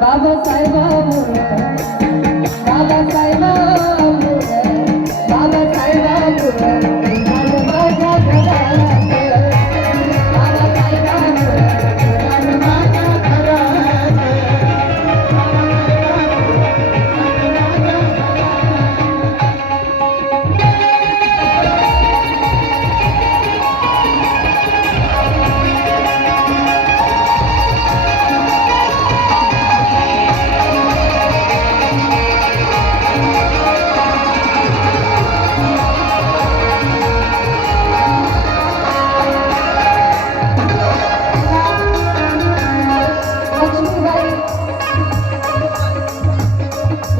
बाबासाहेबामुळे बाबासाहेबामुळे बाबासाहेबामुळे झालं माझ्या घरात बाबासाहेबामुळे झालं माझ्या घरात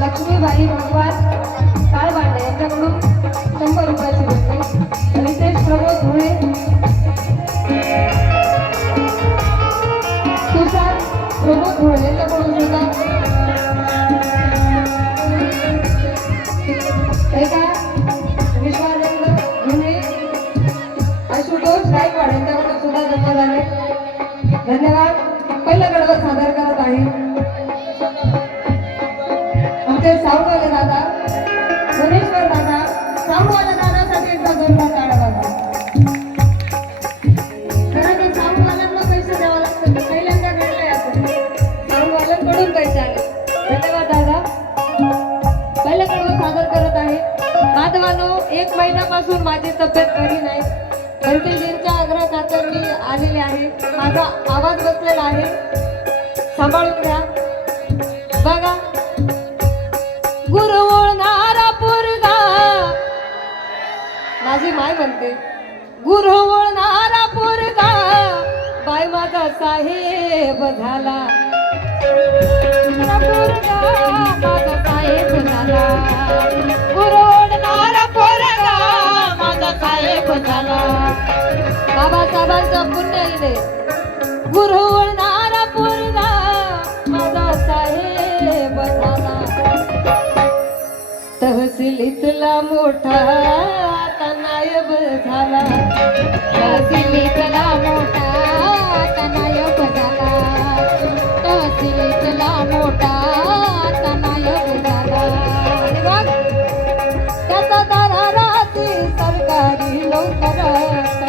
लक्ष्मीबाई भगवान काळबांडे यांच्याकडून 100 रुपयाची भेटली. रितेश प्रमोद धुळे तुषार प्रमोद धुळे यांच्याकडून सुद्धा एका विश्वानंद धुळे आशुतोष गायकवाड यांच्याकडून सुद्धा जमा झाले. धन्यवाद. पहिलं कडवं सादर करत आहे साऊंडवाले दादा गणेश्वर दादा. साऊंडवाले दादासाठी एकदा जोरदार टाळ्या वाजवा. खरं तर साऊंडवाल्यांना पैसे द्यावे लागतात. पहिल्यांदा घडलंय असं साऊंडवाल्यांकडून पैसे आले. धन्यवाद दादा. पहिलं कडवं सादर करत आहे. बांधवांनो, 1 महिन्यापासून माझी तब्येत बरी नाही. भंतेजींच्या आग्रह खातर मी आलेले आहे. माझा आवाज बसलेला आहे, सांभाळून घ्या. बघा, गुरु ओळणारा पोरगा माझी माय म्हणते. गुरु ओळणारा पोरगा बाय माझा साहेब झाला. पोरगा माझा साहेब झाला. गुरु ओळणारा पोरगा माझा साहेब झाला. बाबासाहेबांचं पुण्य इथे. गुरु ओळणारा पोरगा माझा साहेब झाला. तहसीलीतला मोठा आता नायब झाला. तहसीलीतला मोठा आता नायब झाला. तहसीलीतला मोठा आता नायब झाला. त्याचा दराराची सरकारी नोकरात.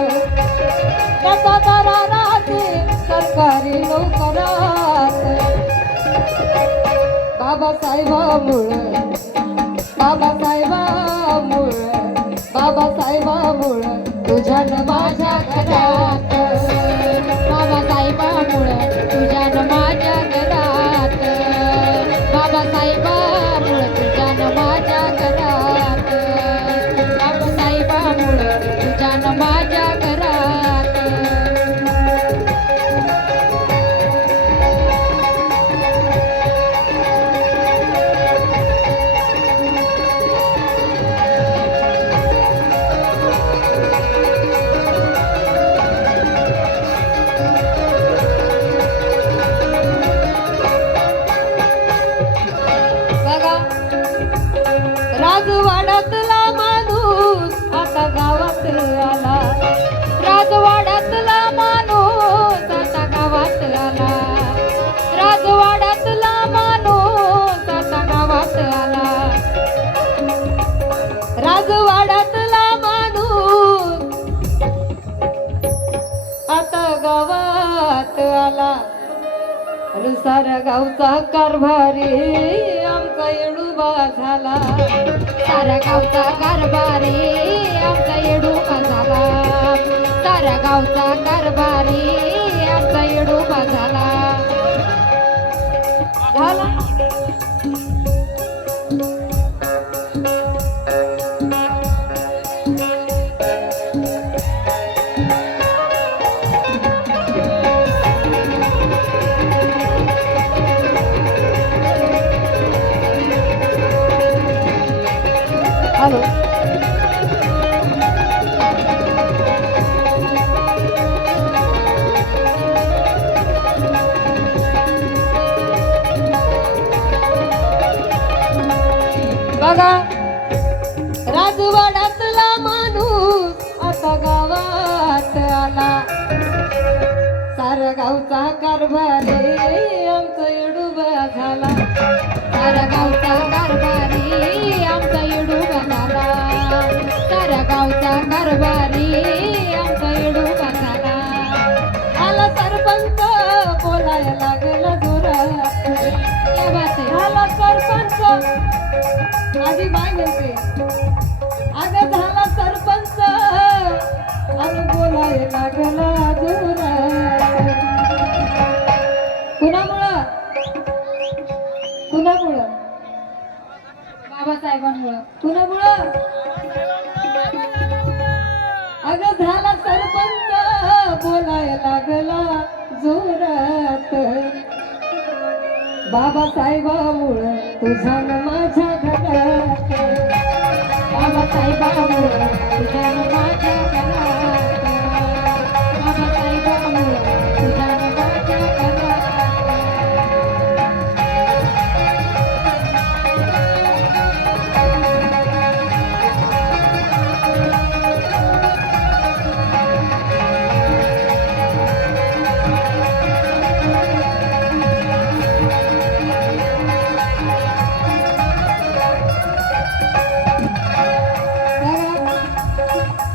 त्याचा दराराची सरकारी नोकरात. बाबासाहेबामुळे बाबासाहेबामुळे बाबासाहेबामुळे तुझ्यान माझ्या घरात. बाबासाहेबामुळे तुझ्यान माझ्या घरात. बाबासाहेबामुळे तुझ्यान माझ्या घरात. बाबासाहेबामुळे तुझ्यान माझ्या घरात. राजवाड्यातला माणूस आता गावात आला. राजवाड्यातला माणूस आता गावात आला. राजवाड्यातला माणूस आता गावात आला. राजवाड्यातला माणूस आता गावात आला. साऱ्या गावचा कारभारी आमचा येडूबा झाला. साऱ्या गावचा कारभारी आमचा येडूबा झाला. साऱ्या गावचा कारभारी आमचा येडूबा झाला. झाला. हॅलो. बघा, राजवाड्यातला माणूस आता गावात आला. सारा गावचा कारभारी आमचं येडूबा झाला. लागला जोरात. कुणामुळं कुणामुळं बाबासाहेबांमुळं. कुणामुळं अगं झाला सरपंच बोलाय लागला जोरात. बाबासाहेबामुळं तुझा न माझ्या घरात. बाबासाहेबामुळं तुझा न माझ्या घरात. बाबासाहेबामुळं तुझा न माझ्या घरात.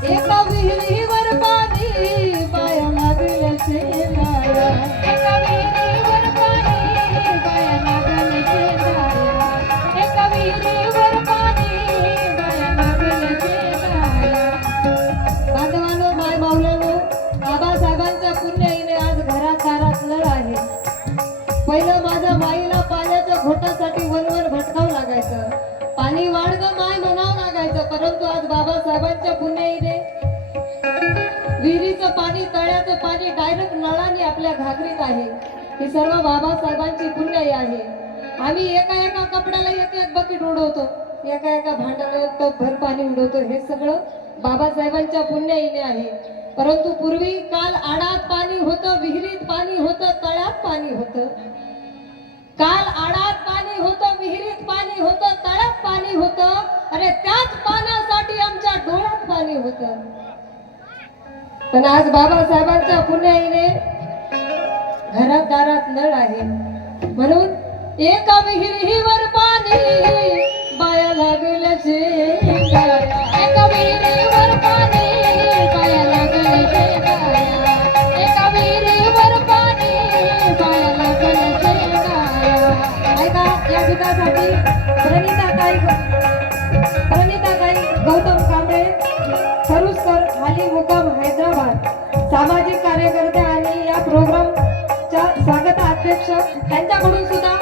एका विहिरीवर पाणी बाया लागल्या शेंगाया. एका विहिरीवर पाणी बाया लागले शेंगाया. एका विहिरीवर पाणी बाया लागले शेंगाया. बांधवांनो, माय माऊल्यानो, बाबासाहेबांच्या पुण्याईने आज घरात दारात नळ आहे. पहिलं माझ्या माईला पाण्याच्या घोटासाठी वनवर भटकावं लागायचं. पाणी वाढगं माय म्हणावं लागायचं. परंतु आज बाबासाहेबांच्या पुण्याईने विहिरीचं पाणी, तळ्याचं पाणी डायरेक्ट नळाने आपल्या घागरीत आहे. ही सर्व बाबासाहेबांची पुण्याई आहे. आम्ही एका एका कपड्याला एक एक बकेट उडवतो, एका एका भांड्याला टप भर पाणी उडवतो. हे सगळं बाबासाहेबांच्या पुण्याईने आहे. परंतु पूर्वी काल आडात पाणी होतं, विहिरीत पाणी होतं, तळ्यात पाणी होतं. काल आडात पाणी होतं, विहिरीत पाणी होतं, तळ्यात पाणी होतं. अरे त्याच पाण्यासाठी आमच्या डोळ्यात पाणी होतं. पण आज बाबासाहेबांच्या पुण्याईने घरात दारात नळ आहे. म्हणून एका विहिरीवर पाणी बाया लागल्या शेंगाया. एका विहिरीवर पाणी बाया लागले शेंगाया. एका विहिरीवर पाणी बाया लागले शेंगाया. ऐका, या गीतासाठी प्रणिताताई गौतम कांबळे, सरुस्कर, हाली मुकाम, हैदराबाद, सामाजिक कार्यकर्ते आणि या प्रोग्रामच्या स्वागत अध्यक्ष त्यांच्याकडून सुद्धा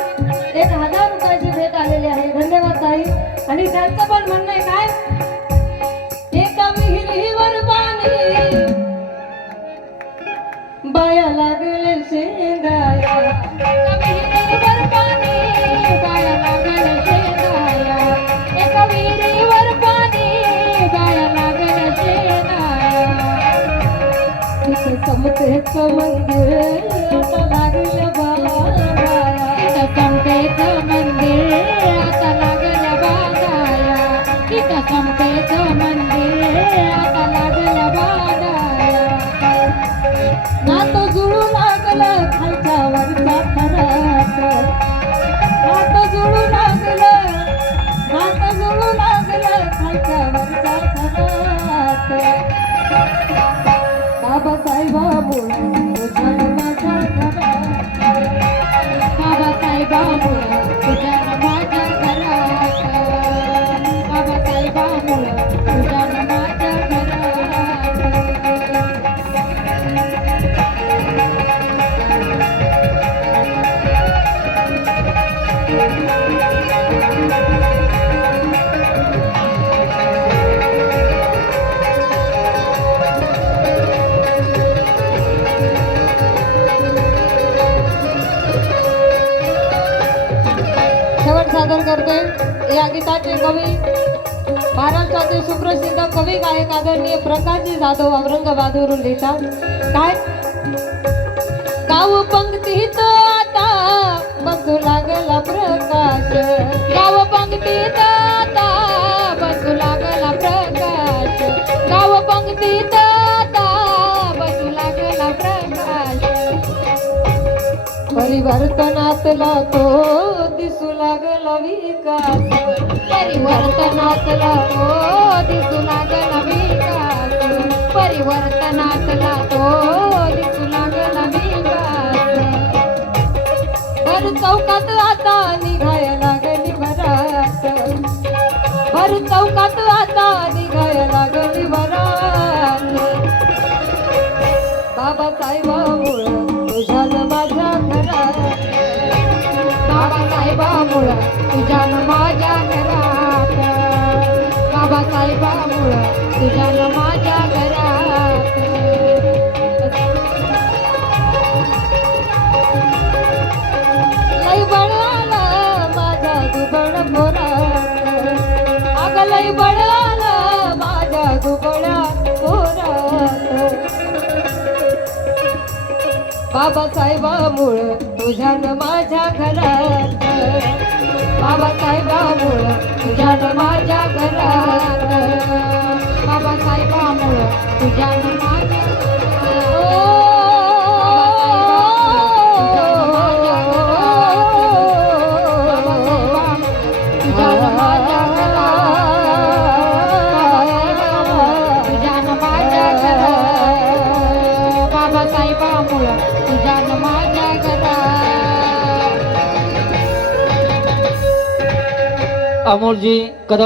1000 रुपयाची भेट आलेली आहे. धन्यवाद ताई. आणि त्यांचं पण म्हणणं आहे काय, एका विहिरीवर पाणी बाया लागले शेंगाया. एका विहिरीवर पाणी बाया लागले शेंगाया. एका विहिरीवर पाणी बाया लागले शेंगाया. तिथे समतेचं मंदिर आता लागलं बागाया. तिथं समतेचं मंदिर आता लागलं बागाया. तिथं समतेचं मंदिर आता लागलं बागाया. नात जुळू लागलं खालच्या वरचा थरात. नात जुळू लागलं, नात जुळू लागलं खालच्या वरचा थरात. बाबासाहेबामुळं तुझ्या न माझ्या घरात. बाबासाहेबामुळं तुझ्या न माझ्या घरात. बाबासाहेबामुळं तुझ्या न माझ्या घरात. शेवट सादर करते. या गीताचे कवी महाराष्ट्राचे सुप्रसिद्ध कवी गायक आदरणीय प्रकाशजी जाधव औरंगाबादवरून लिहितात. काय, गाव पंक्तीत आता बसू लागला प्रकाश. गाव पंक्तीत आता बसू लागला प्रकाश. गाव पंक्तीत आता बसू लागला प्रकाश. परिवर्तनातला तो दिसू लागला विकास. परिवर्तनातला तो दिसू लागला विकास. परिवर्तनातला तो दिसू लागला विकास. भर चौकात आता निघाय लागली वरात. भर चौकात आता निघाय लागली वरात. बाबासाहेबामुळं तुझ्यान माझ्या घरात बाबासाहेबामुळं तुझ्यानं माझ्या घरात बाबासाहेबामुळं तुझ्यानं माझ्या घरात लई बळाला माझ्या दुबळ पोरात अगं लई बळाला माझ्या दुबळ्या पोरात बाबासाहेबामुळं तुझ्यानं माझ्या घरात बाबासाहेबामुळं तुझ्यानं माझ्या घरात बाबासाहेबामुळं तुझ्यानं माझ्या तुझ्यानं माझ्या तुझ्यानं माझ्या घरात बाबासाहेबामुळं तुझ्यानं माझ्या घरात अमोलजी कदम